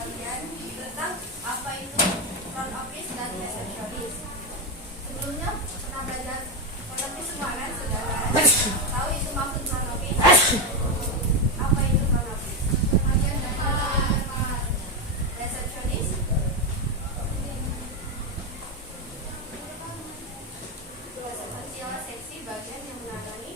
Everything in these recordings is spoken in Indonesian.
kalian tentang apa itu front office dan resepsionis. Sebelumnya pernah belajar front office semua kan, saudara? Tahu itu maksud front office? Apa itu front office? Kalian dapat resepsionis? Resepsionis ialah seksi bagian yang menangani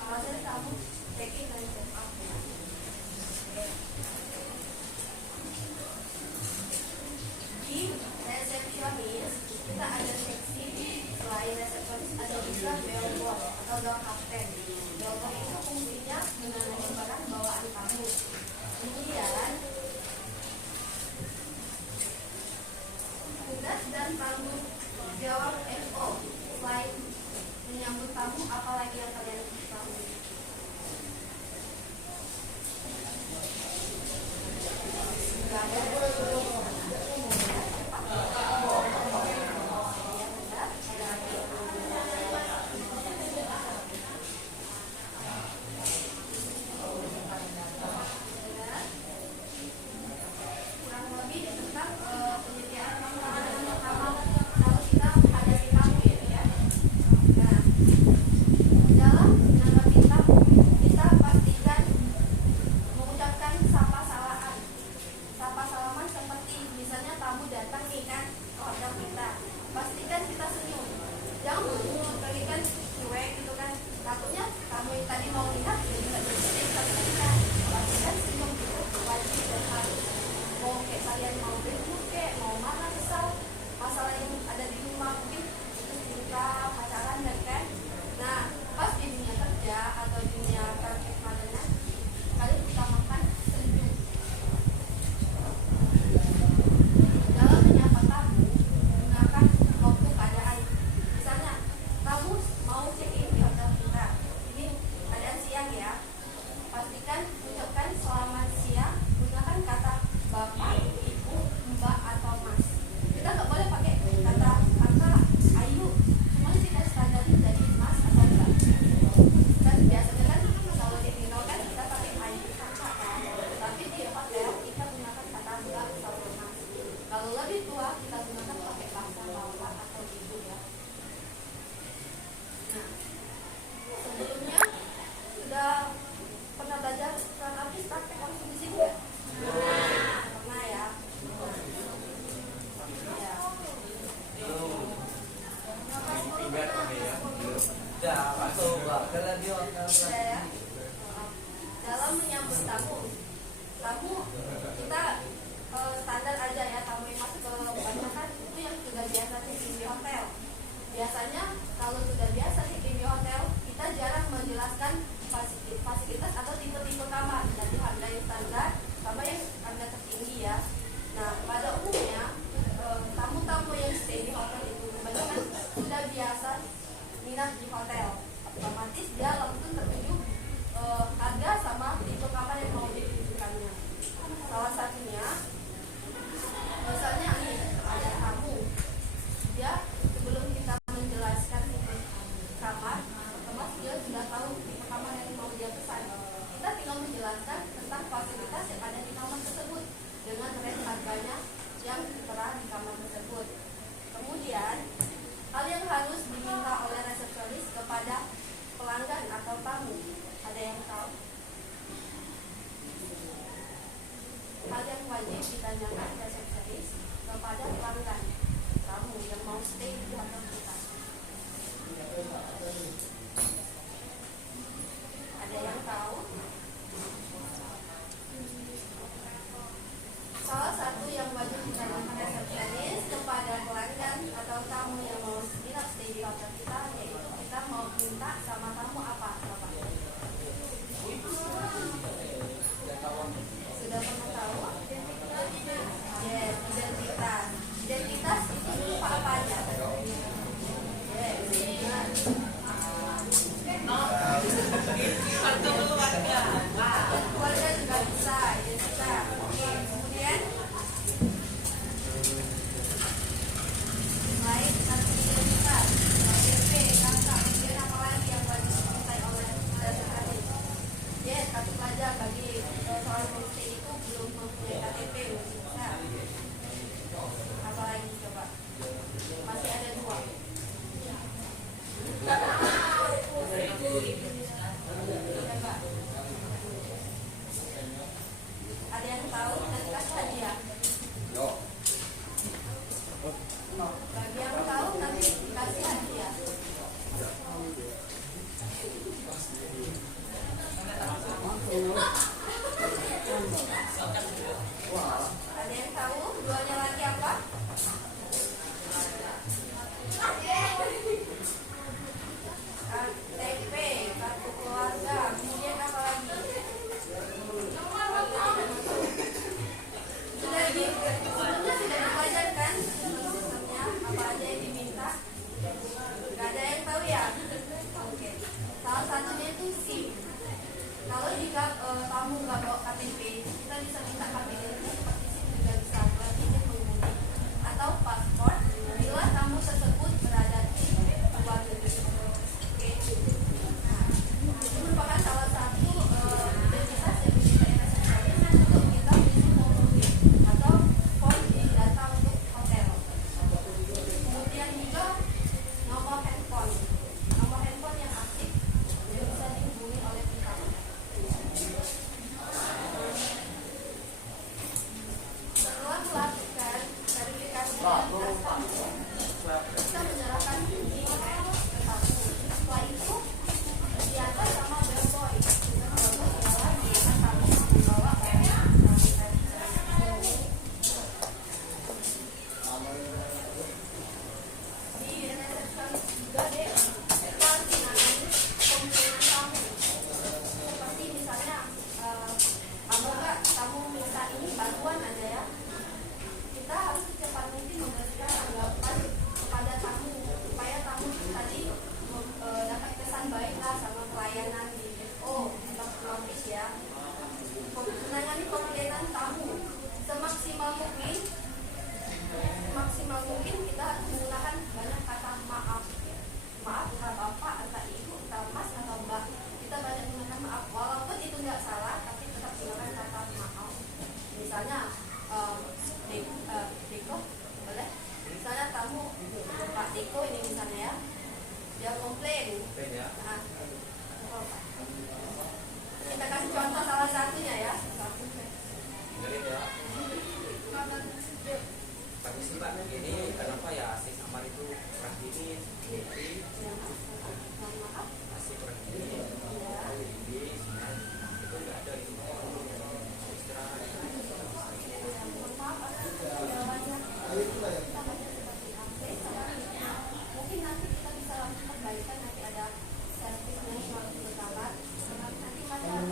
proses tamu check-in dan check-out. Di resepsionis kita ada seksi, selain resepsionis ada juga bellboy atau door captain. Bellboy itu fungsinya menangani barang bawaan tamu. Kemudian tugas dan tanggung jawab FO selain menyambut tamu, apalagi yang kalian tahu? Kurang lebih tentang penyediaan makanan pertama kalau kita hadapi tamu ya. Nah, dalam menanggapi tamu kita pastikan mengucapkan sapa salaman seperti misalnya tamu datang nih kan ke hotel kita, pastikan kita senyum, jangan berikan cuek gitu kan, takutnya tamu yang tadi mau lihat jadi nggak jadi kita, pastikan senyum gitu wajib dan harus. Mau kayak kalian mau ribut kayak mau marah kesal masalah yang ada di rumah, mungkin itu cinta pacaran dan kan. Nah, pas di dunia kerja atau dunia praktek magang kalian utamakan senyum. Dalam menyapa tamu, gunakan waktu keadaan. Misalnya, tamu mau check-in di hotel kita. Ini keadaan siang ya. Pastikan ucapkan selamat siang. Gunakan kata bapak, ibu, mbak, atau mas. Kita nggak boleh pakai kata kakak, ayu. Semuanya kita standarin jadi mas atau mbak. Dan biasanya kan kalau di Indo kan kita pakai ayu kakak kan. Tapi di hotel kita gunakan kata mbak atau mas. Kalau lebih tua kita gunakan pakai bahasa bapak atau ibu ya. Nah, sebelumnya sudah pernah belajar front office praktek langsung di sini nggak? Pernah ya. Ya. Sudah ya. Dalam menyambut tamu kita standar aja ya, tamu yang masuk ke kebanyakan itu yang sudah biasa check-in di hotel. Biasanya kalau sudah biasa check-in di hotel, kita jarang menjelaskan fasilitas atau tipe-tipe kamar, jadi harga yang standar sama yang harga tertinggi ya. Nah, pada umumnya tamu-tamu yang stay di hotel itu kebanyakan sudah biasa minat di hotel, otomatis dia langsung tertuju harga sama tipe kamar yang mau ditunjukkannya. Salah satunya misalnya nih ada tamu, dia sebelum kita menjelaskan tipe kamar, otomatis dia sudah tahu tipe kamar yang mau dia pesan. Kita tinggal menjelaskan tentang fasilitas yang ada di kamar tersebut dengan range harganya yang tertera di kamar tersebut. Kemudian hal yang harus diminta oleh resepsionis kepada pelanggan atau tamu, ada yang tahu? Hal yang wajib ditanyakan resepsionis kepada pelanggan tamu yang mau stay di hotel kita. Ada yang tahu? Salah satu yang wajib ditanyakan resepsionis kepada pelanggan atau tamu yang mau nginap stay di hotel kita, yaitu kita mau minta sama tamu apa? Sudah pernah tahu? Yes, identitas. Identitas itu berupa apa aja? Yes, keluarga juga bisa identitas. Oke, kemudian selain kartu identitas, KTP, kakak, kemudian apa lagi yang wajib dimintai oleh resepsionis? Yes, kartu pelajar bagi seorang homestay itu belum mempunyai KTP, bisa. Kalau jika tamu nggak bawa KTP, kita bisa minta KTP seperti SIM juga bisa, surat izin mengemudi atau paspor bila tamu tersebut berada di luar negeri. Oke. Nah, itu merupakan salah satu identitas yang bisa resepsionis untuk kita mengisi formulir atau form di data untuk hotel. Kemudian juga nomor handphone yang aktif yang bisa dihubungi oleh pihak. Setelah melakukan verifikasi identitas tamu, kita menyerahkan kunci email ke tamu. Setelah itu diantar sama bellboy. Bellboy ialah jika tamu membawa barang kami tadi. Di resepsionis juga deh, kita harus menangani komplainan tamu. Seperti misalnya tamu minta ini bantuan aja ya, kita harus secepat mungkin memberikan tanggapan kepada tamu supaya tamu tadi dapat kesan baik lah sama pelayanan di office ya. Menangani komplainan tamu semaksimal mungkin kita harus menggunakan banyak kata maaf. Maaf entah bapak, entah ibu, entah mas, atau mbak. Kita banyak menggunakan maaf, walaupun itu nggak salah, tapi tetap gunakan kata maaf. Misalnya Deko, boleh? Misalnya tamu Pak Deko ini misalnya ya, dia komplain. Nah, kita kasih contoh salah satunya ya. Permisi Pak, ini kenapa ya si kamar itu kurang dingin, masih kurang dingin, itu nggak ada itu istirahat. Mungkin nanti kita bisa langsung perbaikan, nanti ada servisnya yang harus ke kamar. Nanti masalah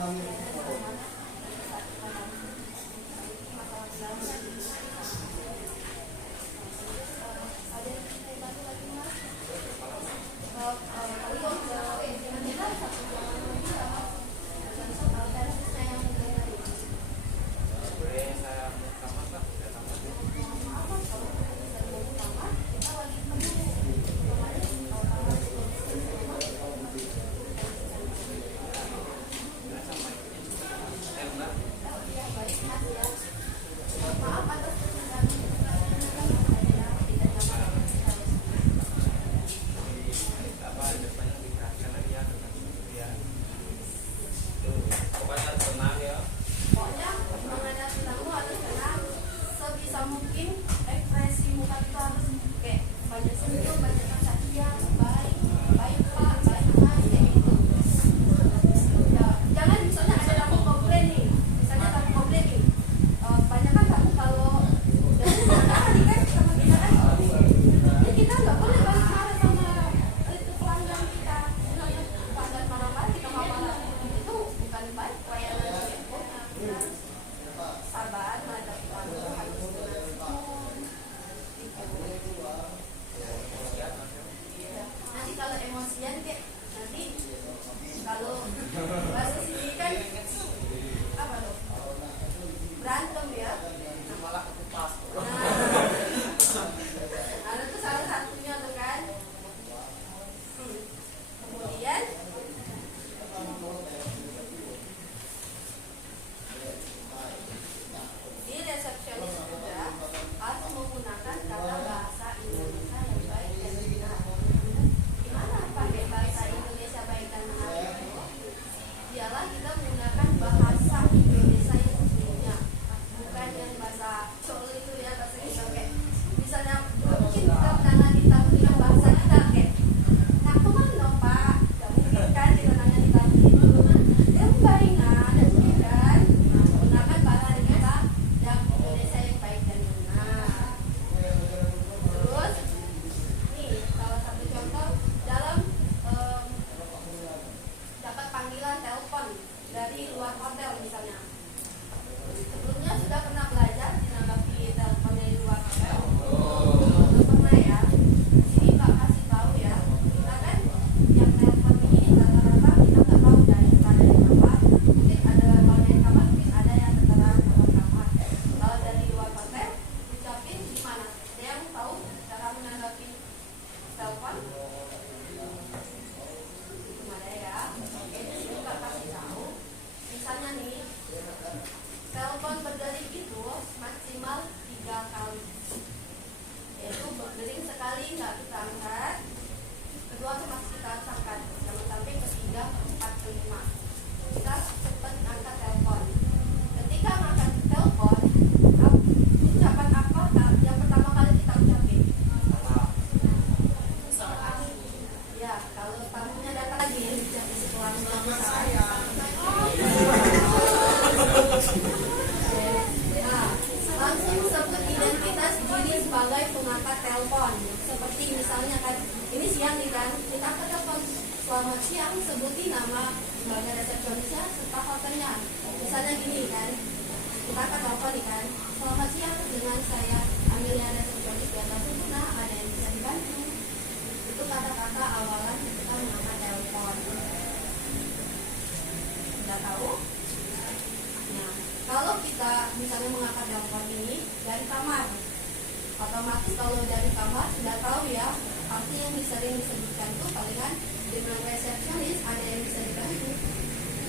Boleh saya mau kamar Pak? Udah kamar. Pokoknya harus tenang ya. Pokoknya menghadapi tamu harus tenang, sebisa mungkin ekspresi muka kita harus kayak banyak senyum, banyak kata iya, baik pak, baik mas, kayak gitu. Ya, jangan misalnya ada tamu komplain nih, banyak kan tamu kalau kan sama kita kan, ya kita nggak boleh balik marah sama itu pelanggan kita, misalnya pelanggan marah-marah kita marah, itu bukan baik pelayanan yang harus sabar menghadapi tamu, harus nanti kalau emosian kayak nanti kalau bahasa sini kan apa tuh berantem ya, Malah ketupas. nah itu salah satunya tuh kan. Kemudian di resepsionis juga harus menggunakan kata bahasa Indonesia yang baik dan benar. Gimana pakai bahasa Indonesia baik dan benar itu? Ialah kita menggunakan bahasa Indonesia yang sesungguhnya, bukan yang bahasa Solo itu ya, bahasa kita kayak misalnya mungkin kita menangani tamu yang bahasa kita kayak nah kemana pak? Gak mungkin kan kita nanya di tamu itu yang baringan dan kan menggunakan bahasa kita yang Indonesia yang baik dan benar. Terus nih salah satu contoh dalam dapat panggilan telepon dari luar hotel misalnya. Sebelumnya sudah pernah belajar menanggapi telepon menjelaskannya. Misalnya gini kan, kita akan telepon nih kan, selamat siang, dengan saya Amelia resepsionis di atas Sempurna, ada yang bisa dibantu. Itu kata-kata awalan ketika mengangkat telepon. Udah tahu? Nah, kalau kita misalnya mengangkat telepon ini dari kamar, otomatis kalau dari kamar sudah tahu ya, arti yang sering disebutkan tuh palingan dengan resepsionis ada yang bisa dibantu,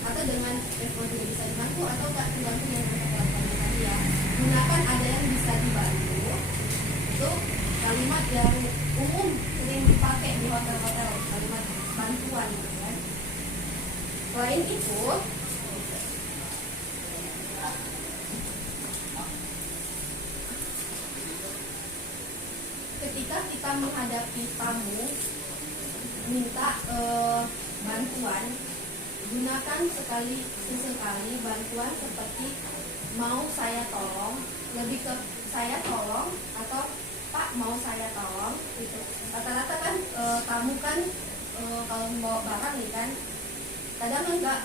atau dengan telepon juga bisa dibantu, atau tak dibantu dengan telepon tadi ya. Gunakan ada yang bisa dibantu. Itu kalimat yang umum sering dipakai di hotel-hotel, kalimat bantuan gitu kan. Selain itu, ketika kita menghadapi tamu minta bantuan, gunakan sesekali bantuan seperti mau saya tolong, lebih ke saya tolong atau Pak mau saya tolong gitu. Rata-rata kan tamu kan kalau membawa barang nih kan kadang nggak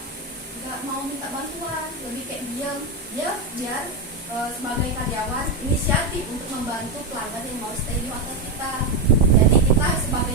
mau minta bantuan, lebih kayak diam dia biar sebagai karyawan inisiatif untuk membantu pelanggan yang mau stay di hotel kita. Jadi kita sebagai